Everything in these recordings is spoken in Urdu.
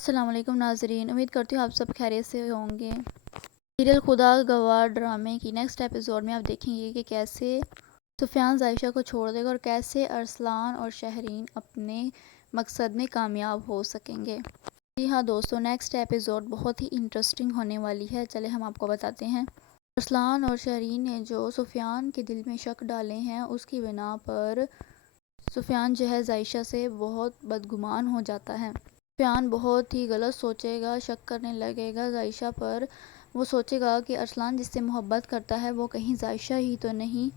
السلام علیکم ناظرین، امید کرتی ہوں آپ سب خیریت سے ہوں گے۔ سیریل خدا گواہ ڈرامے کی نیکسٹ ایپیسوڈ میں آپ دیکھیں گے کہ کیسے سفیان عائشہ کو چھوڑ دے گا اور کیسے ارسلان اور شہرین اپنے مقصد میں کامیاب ہو سکیں گے۔ جی ہاں دوستو، نیکسٹ ایپیسوڈ بہت ہی انٹرسٹنگ ہونے والی ہے۔ چلے ہم آپ کو بتاتے ہیں۔ ارسلان اور شہرین نے جو سفیان کے دل میں شک ڈالے ہیں، اس کی بنا پر سفیان جو ہے عائشہ سے بہت بدگمان ہو جاتا ہے۔ سفیان بہت ہی غلط سوچے گا، شک کرنے لگے گا عائشہ پر۔ وہ سوچے گا کہ ارسلان جس سے محبت کرتا ہے وہ کہیں عائشہ ہی تو نہیں،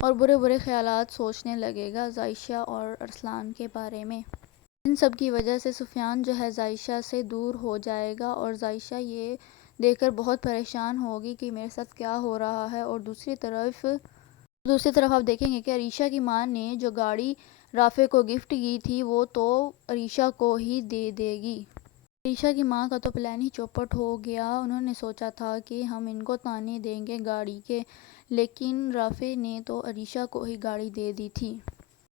اور برے برے خیالات سوچنے لگے گا عائشہ اور ارسلان کے بارے میں۔ ان سب کی وجہ سے سفیان جو ہے عائشہ سے دور ہو جائے گا، اور عائشہ یہ دیکھ کر بہت پریشان ہوگی کہ میرے ساتھ کیا ہو رہا ہے۔ اور دوسری طرف آپ دیکھیں گے کہ عائشہ کی ماں نے جو گاڑی رافع کو گفٹ کی تھی وہ تو عائشہ کو ہی دے دے گی۔ عائشہ کی ماں کا تو پلان ہی چوپٹ ہو گیا۔ انہوں نے سوچا تھا کہ ہم ان کو تانے دیں گے گاڑی کے، لیکن رافع نے تو عائشہ کو ہی گاڑی دے دی تھی۔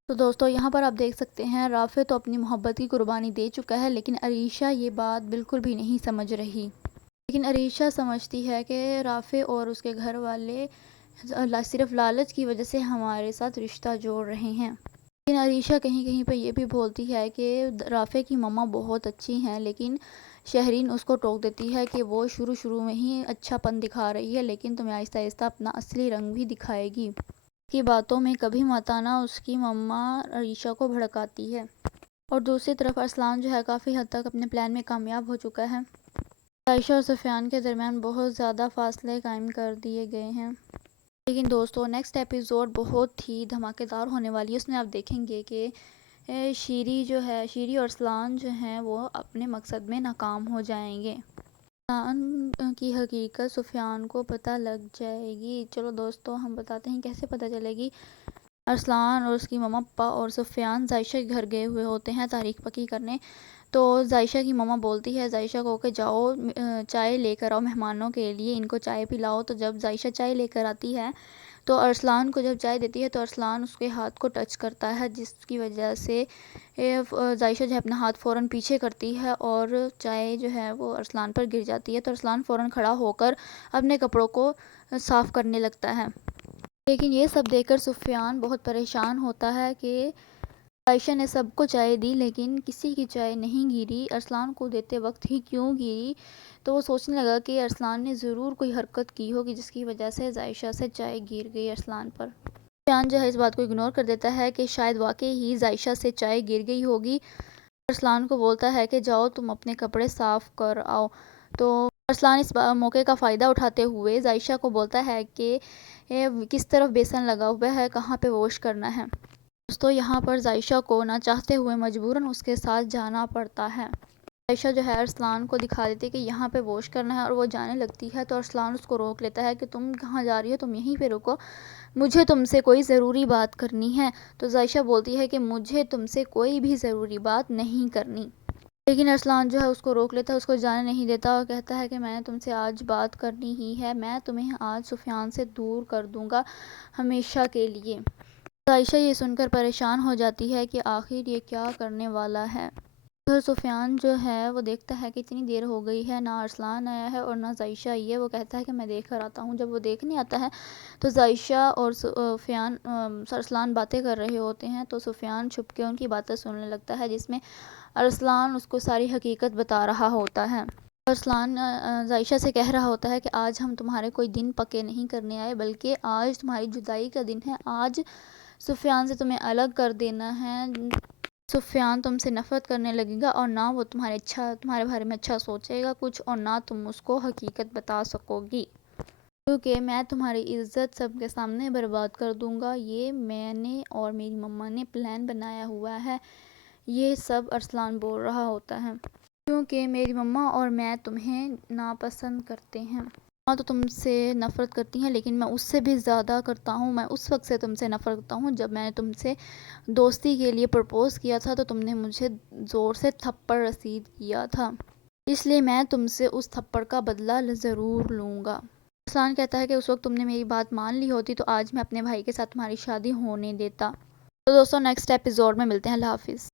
تو دوستو یہاں پر آپ دیکھ سکتے ہیں رافع تو اپنی محبت کی قربانی دے چکا ہے، لیکن عائشہ یہ بات بالکل بھی نہیں سمجھ رہی۔ لیکن عائشہ سمجھتی ہے کہ رافع اور اس کے گھر والے صرف لالچ کی وجہ سے ہمارے ساتھ رشتہ جوڑ رہے ہیں۔ لیکن عائشہ کہیں کہیں پہ یہ بھی بولتی ہے کہ رافع کی ماما بہت اچھی ہیں، لیکن شہرین اس کو ٹوک دیتی ہے کہ وہ شروع میں ہی اچھا پن دکھا رہی ہے، لیکن تمہیں آہستہ آہستہ اپنا اصلی رنگ بھی دکھائے گی۔ اس کی باتوں میں کبھی مت آنا، اس کی ماما عائشہ کو بھڑکاتی ہے۔ اور دوسری طرف ارسلان جو ہے کافی حد تک اپنے پلان میں کامیاب ہو چکا ہے۔ عائشہ اور سفیان کے درمیان بہت زیادہ فاصلے قائم کر دیے گئے ہیں۔ لیکن دوستو نیکسٹ ایپیسوڈ بہت ہی دھماکے دار ہونے والی ہے۔ اس میں آپ دیکھیں گے کہ شیری اور ارسلان جو ہیں وہ اپنے مقصد میں ناکام ہو جائیں گے۔ ارسلان کی حقیقت سفیان کو پتہ لگ جائے گی۔ چلو دوستو ہم بتاتے ہیں کیسے پتہ چلے گی۔ ارسلان اور اس کی ماما پاپا اور سفیان عائشہ کے گھر گئے ہوئے ہوتے ہیں تاریخ پکی کرنے۔ تو عائشہ کی ماما بولتی ہے عائشہ کو کہ جاؤ چائے لے کر آؤ مہمانوں کے لیے، ان کو چائے پلاؤ۔ تو جب عائشہ چائے لے کر آتی ہے تو ارسلان کو جب چائے دیتی ہے تو ارسلان اس کے ہاتھ کو ٹچ کرتا ہے، جس کی وجہ سے عائشہ جو ہے اپنا ہاتھ فوراً پیچھے کرتی ہے اور چائے جو ہے وہ ارسلان پر گر جاتی ہے۔ تو ارسلان فوراً کھڑا ہو کر اپنے کپڑوں کو صاف کرنے لگتا ہے۔ لیکن یہ سب دیکھ کر سفیان بہت پریشان ہوتا ہے کہ عائشہ نے سب کو چائے دی لیکن کسی کی چائے نہیں گری، ارسلان کو دیتے وقت ہی کیوں گری؟ تو وہ سوچنے لگا کہ ارسلان نے ضرور کوئی حرکت کی ہوگی جس کی وجہ سے عائشہ سے چائے گر گئی ارسلان پر۔ سفیان جو ہے اس بات کو اگنور کر دیتا ہے کہ شاید واقعی ہی عائشہ سے چائے گر گئی ہوگی۔ ارسلان کو بولتا ہے کہ جاؤ تم اپنے کپڑے صاف کر آؤ۔ تو ارسلان اس موقع کا فائدہ اٹھاتے ہوئے عائشہ کو بولتا ہے کہ کس طرف بیسن لگا ہوا ہے، کہاں پہ واش کرنا ہے۔ دوستو یہاں پر عائشہ کو نہ چاہتے ہوئے مجبوراً اس کے ساتھ جانا پڑتا ہے۔ عائشہ جو ہے ارسلان کو دکھا دیتی ہے کہ یہاں پہ واش کرنا ہے اور وہ جانے لگتی ہے تو ارسلان اس کو روک لیتا ہے کہ تم کہاں جا رہی ہو، تم یہیں پہ رکو، مجھے تم سے کوئی ضروری بات کرنی ہے۔ تو عائشہ بولتی ہے کہ مجھے تم سے کوئی بھی ضروری بات نہیں کرنی۔ لیکن ارسلان جو ہے اس کو روک لیتا ہے، اس کو جانے نہیں دیتا اور کہتا ہے کہ میں نے تم سے آج بات کرنی ہی ہے، میں تمہیں آج سفیان سے دور کر دوں گا ہمیشہ کے لیے۔ عائشہ یہ سن کر پریشان ہو جاتی ہے کہ آخر یہ کیا کرنے والا ہے۔ ادھر سفیان جو ہے وہ دیکھتا ہے کہ اتنی دیر ہو گئی ہے، نہ ارسلان آیا ہے اور نہ عائشہ آئی ہے۔ وہ کہتا ہے کہ میں دیکھ کر آتا ہوں۔ جب وہ دیکھنے آتا ہے تو عائشہ اور ارسلان باتیں کر رہے ہوتے ہیں، تو سفیان چھپ کے ان کی باتیں سننے لگتا ہے جس میں ارسلان اس کو ساری حقیقت بتا رہا ہوتا ہے۔ ارسلان عائشہ سے کہہ رہا ہوتا ہے کہ آج ہم تمہارے کوئی دن پکے نہیں کرنے آئے، بلکہ آج تمہاری جدائی کا دن ہے۔ آج سفیان سے تمہیں الگ کر دینا ہے۔ سفیان تم سے نفرت کرنے لگے گا اور نہ وہ تمہارے بارے میں اچھا سوچے گا کچھ، اور نہ تم اس کو حقیقت بتا سکو گی، کیونکہ میں تمہاری عزت سب کے سامنے برباد کر دوں گا۔ یہ میں نے اور میری مما نے پلان بنایا ہوا ہے۔ یہ سب ارسلان بول رہا ہوتا ہے کیونکہ میری مما اور میں تمہیں ناپسند کرتے ہیں۔ ماں تو تم سے نفرت کرتی ہیں، لیکن میں اس سے بھی زیادہ کرتا ہوں۔ میں اس وقت سے تم سے نفرت کرتا ہوں جب میں نے تم سے دوستی کے لیے پرپوز کیا تھا تو تم نے مجھے زور سے تھپڑ رسید کیا تھا، اس لیے میں تم سے اس تھپڑ کا بدلہ ضرور لوں گا۔ ارسلان کہتا ہے کہ اس وقت تم نے میری بات مان لی ہوتی تو آج میں اپنے بھائی کے ساتھ تمہاری شادی ہونے دیتا۔ تو دوستو نیکسٹ ایپیسوڈ میں ملتے ہیں۔ اللہ حافظ۔